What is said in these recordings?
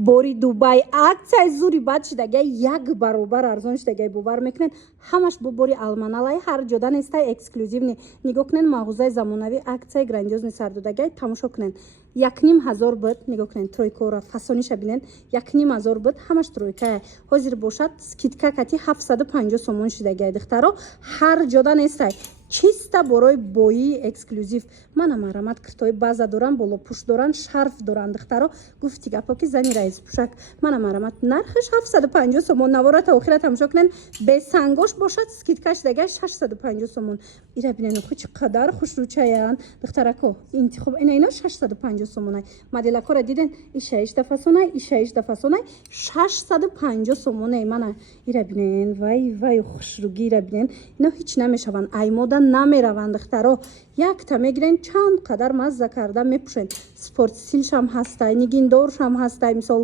бори Дубай аксияи зури бад шидагай як баробар арзон шидагай бовар мекунен ҳамаш бо бори алманалай ҳар ҷода нестай эксклюзивни нигоҳ кунен мағозаи замонавӣ аксияи грандиозни сардодагай тамошо кунен 1500 бад нигоҳ кунен тройкора фасониша бинен 1500 бад ҳамаш тройкая ҳозир бошад скидка кати 750 сомон шидагай духтаро ҳар ҷода нестай чиста борои бои эксклюзив мана марамат киртои база доран болопӯш доран шарф доран духтаро гуфти гапоки зани раис пӯшак мана марамат нархаш 750 сомон навора та охира тамошо кунен бесангош бошад скидка шидагай 650 сомон ира бинен охи чӣ қадар хушрӯчаян духтарако интихоб ина 650 сомонай моделакора диден ишаишта фасонай ишаишта фасонай 650 сомонай мана ира бинен вай хушруги ира бинен ина ҳеч намешаванд аймода намераванд духтаро якта мегирен чанд қадар мазза карда мепӯшен спорт стилшам ҳастай нигиндоршам ҳастай мисол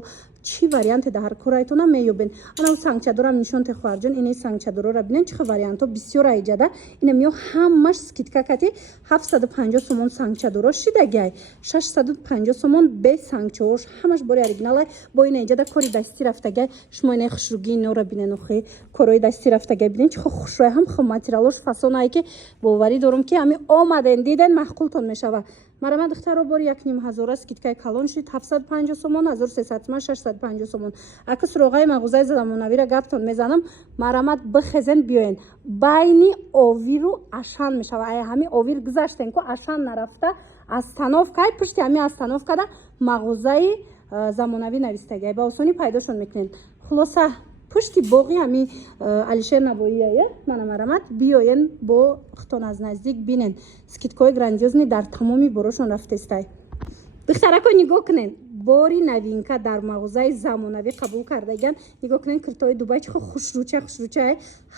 чӣ варианте дар корайтона меёбен анау сангчадорам нишонте хоҳарҷон инаи сангчадорора бинен чихо варианто бисёр аиҷада ина миё ҳамаш скидка кати 750 сомон сангчадоро шидагай 650 сомон без сангчаош ҳамаш бори оригиналай бо ина иҷада кори дастӣ рафтагай шумо инаи хушруги инора бинен охи корои дастӣ рафтагай бинен чихо хушрӯя ҳам хо материалош фасонае ки боварӣ дорум ки ҳами омаден диден маҳқултон мешава марамат духтаро бори 1500 скидкаи калон шид 750 сомон 1300 сомон 650 сомон ака суроғаи мағозаи замонавиро гаптон мезанам марамат бихезен биёен байни овиру ашан мешава ай ҳами овир гузаштен ку ашан нарафта астановкай пушти ҳами астановкада мағозаи замонавӣ навистагай ба осонӣ пайдошон мекунен хулоса пушти боғи ҳами Алишер Навоия мана марамат биёен бо хитон аз наздик бинен скидкаҳои грандиозни дар тамоми борошон рафтестай духтарако нигоҳ кунен бори навинка дар мағозаи замонавӣ қабул кардаган нигоҳ кунен киртои Дубай чихо хушрӯча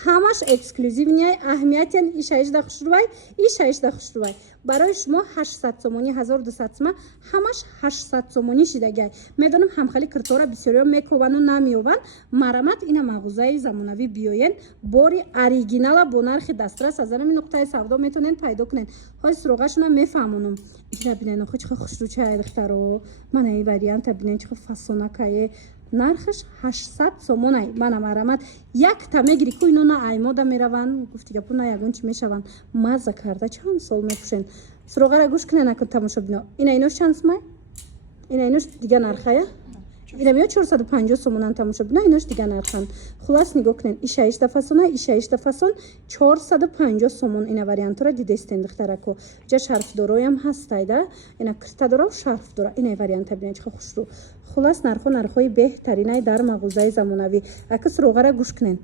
ҳамаш эксклюзивниай аҳамиятян ишаишда хушрӯвай ишаишда хушрӯвай барои шумо 800 сомонӣ 1200 сома ҳамаш 800 сомонӣ шидагай медонам ҳамхали киртора бисёриё мековану намеёванд марамат ина мағозаи замонавӣ биёен бори оригинала бо нархи дастрас аз анами нуқтаи савдо метонен пайдо кунен ҳози суроғашона мефаҳмонам ира бинен охи чихо хушрӯчая духтаро мана и варианта бинен чихо фасонакае нархаш 800 сомонай мана марамат якта мегири ку ино на аймода мераванд гуфти гапу на ягон чӣ мешаванд мазза карда чанд сол мепӯшен суроғара гӯш кунен акун тамошо бино инош чанд сомай инош дига нархая ина миё 450 сомонан тамошо бино инош дига нархан хулас нигоҳ кунен ишаишта фасонай ишаишта фасон 450 сомон ина вариантора дидестен духтарако ҷа шарфдороям ҳастайда ина киртадора шарфдора ина варианта бинен чихо хушрӯ хулас нархои беҳтаринай дар мағозаи замонавӣ ака суроғара гӯш кунен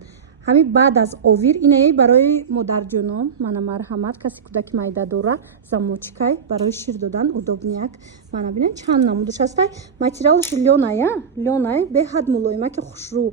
ҳами баъд аз овир инаи барои модарҷоно мана марҳамат каси кӯдаки майда дора замочкай барои шир додан удобнияк мана бинен чанд намудаш ҳастай материалаш лёнай беҳад мулоимаки хушрӯ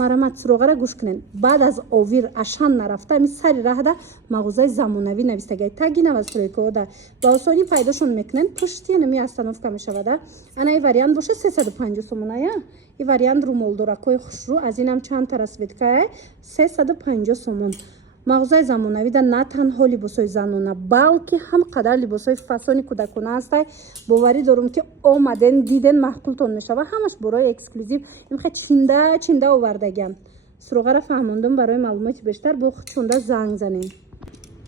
марамат суроғара гӯш кунен баъд аз овир ашан нарафта ами сари раҳда мағозаи замонавӣ навистагай таги навастройкоода ба осонӣ пайдошон мекунен пушти нами астановка мешавада анаи вариант боша 350 сомоная и вариант румолдоракои хушрӯ аз инам чандта расветкае 350 сомон мағозаи замонавида на танҳо либосои занона балки ҳам қадар либосои фасони кӯдакона ҳастай боварӣ дорум ки омаден диден маҳқултон мешава ҳамаш борои эксклюзив имхе чинда овардагиам суроғара фаҳмондам барои маълумоти бештар бо чунда занг занем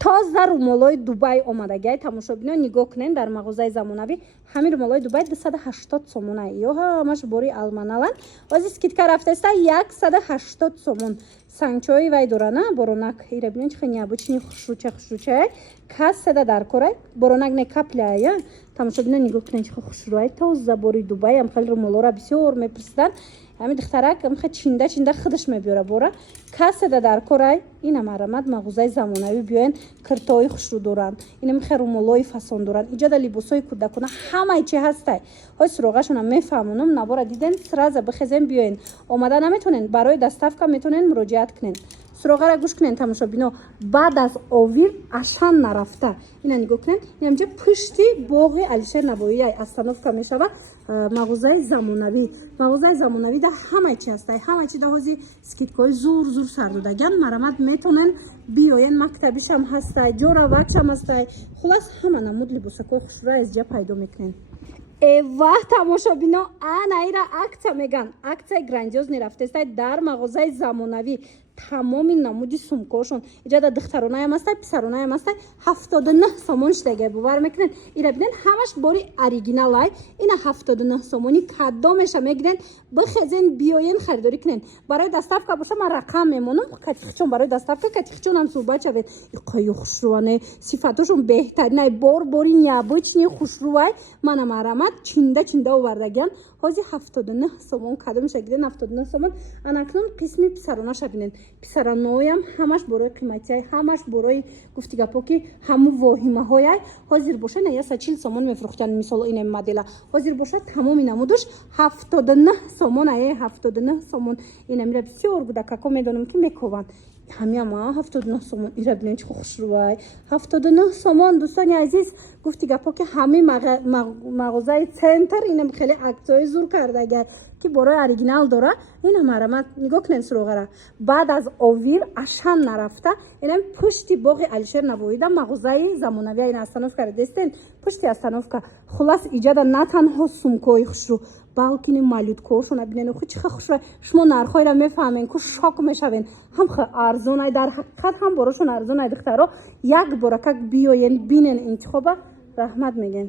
тоза румолои Дубай омадагай тамошо бино нигоҳ кунен дар мағозаи замонавӣ ҳамин румолои Дубай 280 сомонай ё ҳамаш бори алманалан ози скидка рафтеста 180 сомон сангчои вай дорана боронак ира бинен чихо необычни хушрӯча касседа дар корай боронак не капляя тамошо бино нигоҳ кунен чихо хушрӯай тоза бори Дубай амхали румолора бисёр мепурсидан ҳами духтарак амхе чинда хидаш мебиёра бора касседа дар корай ина марамат мағозаи замонавӣ биёен киртои хушрӯ доранд ина михе румолои фасон доранд иҷода либосои кӯдакона ҳамаи чи ҳастай ҳои суроғашона мефаҳмонам навора диден сраза бихезен биёен омада наметонен барои доставка метонен муроҷиат кунен суроғара гӯш кунен тамошо бино баъд аз овир ашан нарафта ина нигоҳ кунен инамҷа пушти боғи Алишер Навоия астановка мешава мағозаи замонавида ҳамаи чи ҳастай ҳамаи чи даҳози скидкаҳои зур сардодаган марамат метонен биёен мактабишам ҳастай ҷоравакшам ҳастай хулас ҳама намуд либосакҳои хушрӯ аз ҷа пайдо мекунен эва тамошобино анаира акция меган акцияи грандиозне рафтестай дар мағозаи замонавӣ тамоми намуди сумкошон иҷода духтаронаам астай писаронаам астай 79 сомон штаге бовар мекунен ира бинен ҳамаш бори оригиналай ина 79 сомони кадомеша мегирен бихезен биёен харидорӣ кунен барои доставка боша ман рақам мемонам катихчон барои доставка катихчонам суҳбат шавед иқои хушруване сифатошон беҳтаринай бори необычни хушрувай манам арамат чинда овардагиан ҳози 79 сомон кадомеша гирен 79 сомон анакнун қисми писаронаша бинен писараноям ҳамаш борои қиматияй ҳамаш борои гуфтигапо ки ҳаму воҳимаҳояй ҳозир боша на 140 сомон мефурӯхтан мисол ин модела ҳозир боша тамоми намудаш 79 сомон ае 79 сомон ина мира бисёр гудакако медонам ки мекованд ҳамиама 79 сомон ира бинен чӣ хушрувай 79 сомон дӯстони азиз гуфтигапо ки ҳами мағозаи центр инам хеле аксиёи зур кардагар ки борои оригинал дора ина марамат нигоҳ кунен суроғара баъд аз овир ашан нарафта инам пушти боғи Алишер Навоида мағозаи замонавия ина остановка дестен пушти остановка хулас иҷада на танҳо сумкои хушру балки ин малюткошона бинен ху чиха хушру шумо нархҳоеро мефаҳмен ку шок мешавен ҳам хе арзонай дар ҳақиқат ҳам борошон арзонай духтаро як бора как биёен бинен интихоба раҳмат меген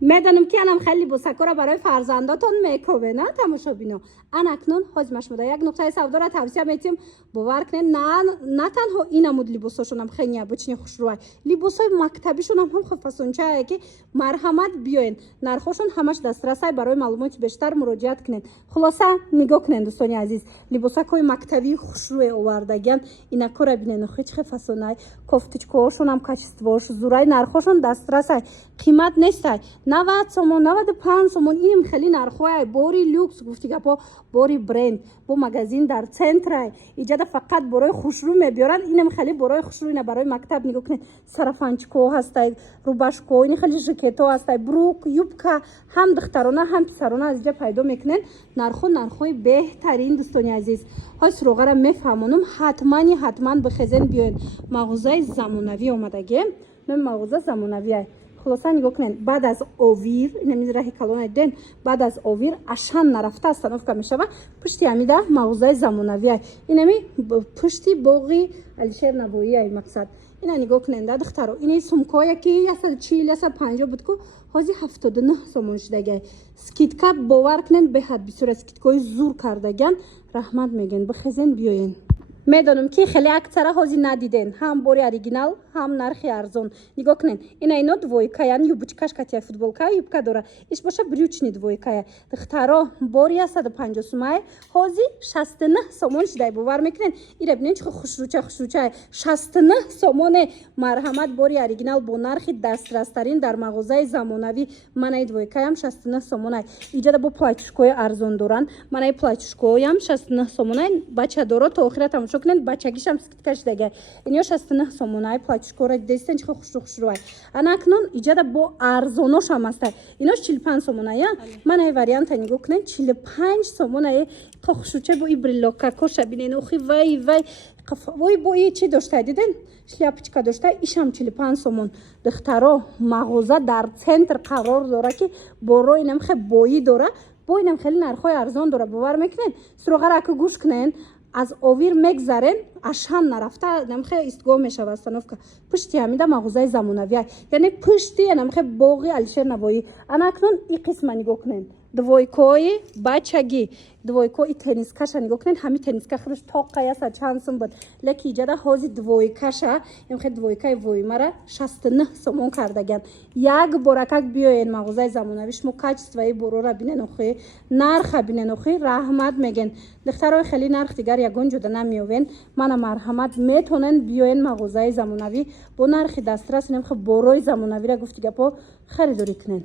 медонам ки анам хеле либосакора барои фарзандотон мековена тамошобино анакнун ҳоз машмуда як нуқтаи савдора тавсия метиҳем бовар кунед на танҳо инамуд либосошонам хеле необычни хушрӯай либосои мактабишонам ҳам фасончае ки марҳамат биёен нархошон ҳамаш дастрасай барои маълумоти бештар муроҷиат кунед хулоса нигоҳ кунед дӯстони азиз либосакҳои мактабии хушрӯе овардагиан инакора бинен хечхе фасонай кофтичкаошонам качествош зурай нархошон дастрасай қимат нестай 90 сомон 95 сомон иним хеле нархҳояй бори люкс гуфтигапо бори бренд бо магазин дар центрай иҷада фақат борои хушрӯ мебиёранд инам хеле борои хушрӯ ина барои мактаб нигоҳ кунед сарафанчко ҳастай рубашко ин хеле жакето ҳастай брук юбка ҳам духтарона ҳам писарона аз иҷа пайдо мекунен нархҳои беҳтарин дӯстони азиз ҳой суроғара мефаҳмонам ҳатман бихезен биёен мағозаи замонавӣ омадагем мен мағоза замонавияй хулоса нигоҳ кунед баъд аз овир инами раҳи калона диден баъд аз овир ашан нарафта остановка мешава пушти ҳамида мағозаи замонавияй инами пушти боғи Алишер Навоияй мақсад ина нигоҳ кунед да духтаро ини сумкое ки 140 150 буд ку ҳози 79 сомон шудагай скидка бовар кунед беҳад бисёр скидкаҳои зур кардагиан раҳмат меген бихезен биёен медонам ки хеле аксара ҳозир надиден ҳам бори оригинал ҳам нархи арзон нигоҳ кунед ина ино двойкаян юбочкаш катия футболка юбка дора иш боша брючни двойкая духтаро бори 150 сомай ҳозир 69 сомон шудай бовар мекунен ира бинен чихо хушрӯча 69 сомоне марҳамат бори оригинал бо нархи дастрастарин дар мағозаи замонавӣ манаи двойкаям 69 сомонай иҷада бо платюшкои арзон доранд манаи платюшкоям 69 сомонай бачадоро то охиратам шукнен бачагишам скидка шудагай ино 69 сомонай платюшкора дестен чихо хушрӯай анакнун иҷада бо арзоношам астай ино 45 сомоная манай варианта нигоҳ кунен 45 сомонае хушрӯча бо ибрилока коша бинен охи вай бо и чи доштай диден шляпочка доштай ишам 45 сомон духтаро мағоза дар центр қарор дора ки борои инам хе бои дора бо инам хеле нархҳои арзон дора бовар мекунен суроғара аку гӯш кунен аз овир мегзарен ашан нарафта намхе истгоҳ мешава остановка пушти ҳамида мағозаи замонавия яъне пушти намхе боғи Алишер Навоӣ анакнун и қисма нигоҳ кунен двойкои бачагӣ двойкои теннискаша нигоҳ кунен ҳами тенниска худаш тоқаяса чанд сум буд леки иҷада ҳози двойкаша имхе двойкаи воимара 69 сомон кардагиан як бора как биёен мағозаи замонавӣ шумо качествои борора бинен охи нарха бинен охи раҳмат меген духтарои хеле нарх дигар ягон ҷода намеёвен мана марҳамат метонен биёен мағозаи замонавӣ бо нархи дастрас имхе борои замонавира гуфтигапо харидорӣ кунен